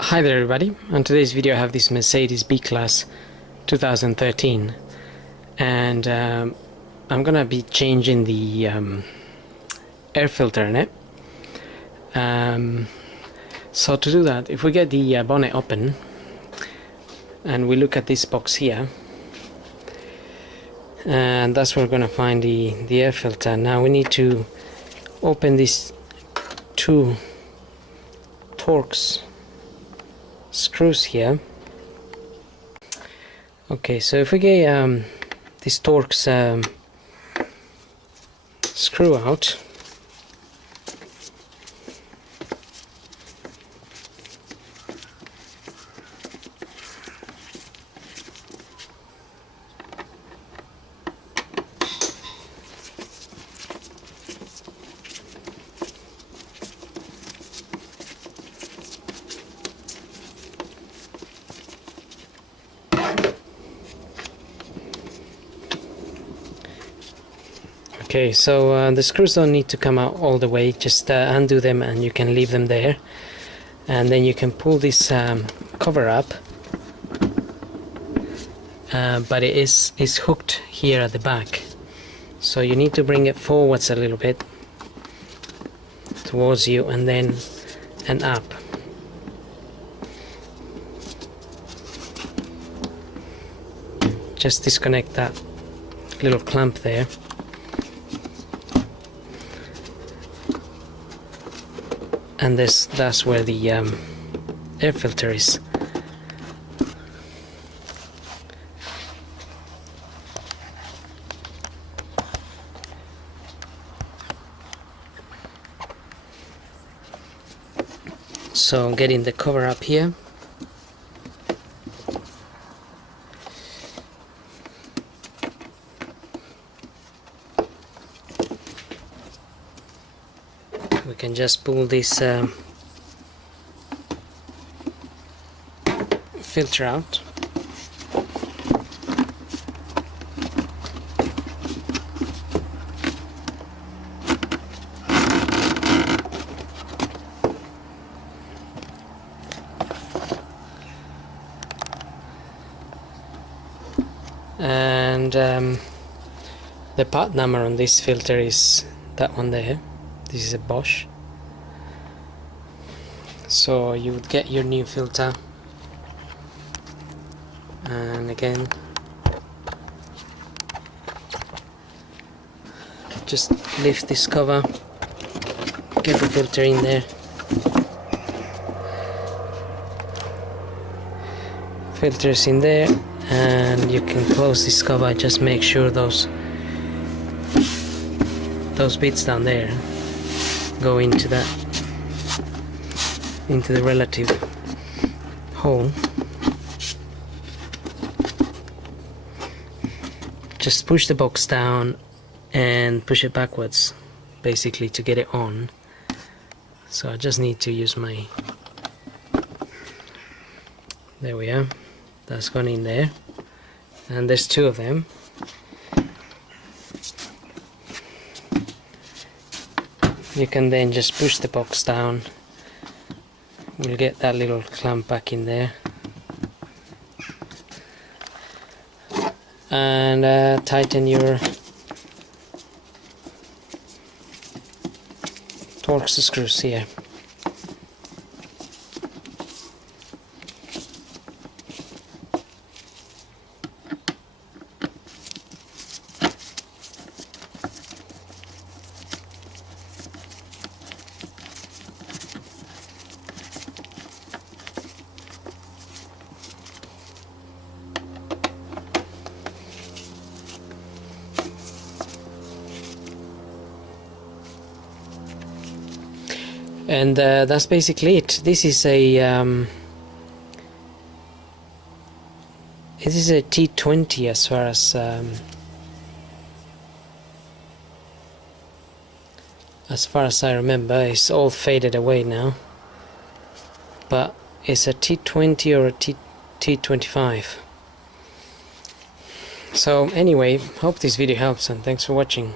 Hi there everybody, on today's video I have this Mercedes B-Class 2013 and I'm gonna be changing the air filter in it. So to do that, if we get the bonnet open and we look at this box here, and that's where we're gonna find the air filter. Now we need to open these two Torx screws here. Okay, so if we get this Torx screw out, okay, so the screws don't need to come out all the way, just undo them and you can leave them there, and then you can pull this cover up, but it is hooked here at the back, so you need to bring it forwards a little bit towards you and then up. Just disconnect that little clamp there. And that's where the air filter is. So getting the cover up here. We can just pull this filter out. And the part number on this filter is that one there. This is a Bosch. So you would get your new filter, and again just lift this cover, get the filter in there, filters in there, and you can close this cover. Just make sure those bits down there go into the relative hole. Just push the box down and push it backwards, basically, to get it on. So I just need to use my, there we are, that's gone in there, and there's two of them. You can then just push the box down. We'll get that little clamp back in there, and tighten your Torx screws here. And that's basically it. This is a T20 as far as I remember. It's all faded away now, but it's a T20 or a T25. So anyway, hope this video helps, and thanks for watching.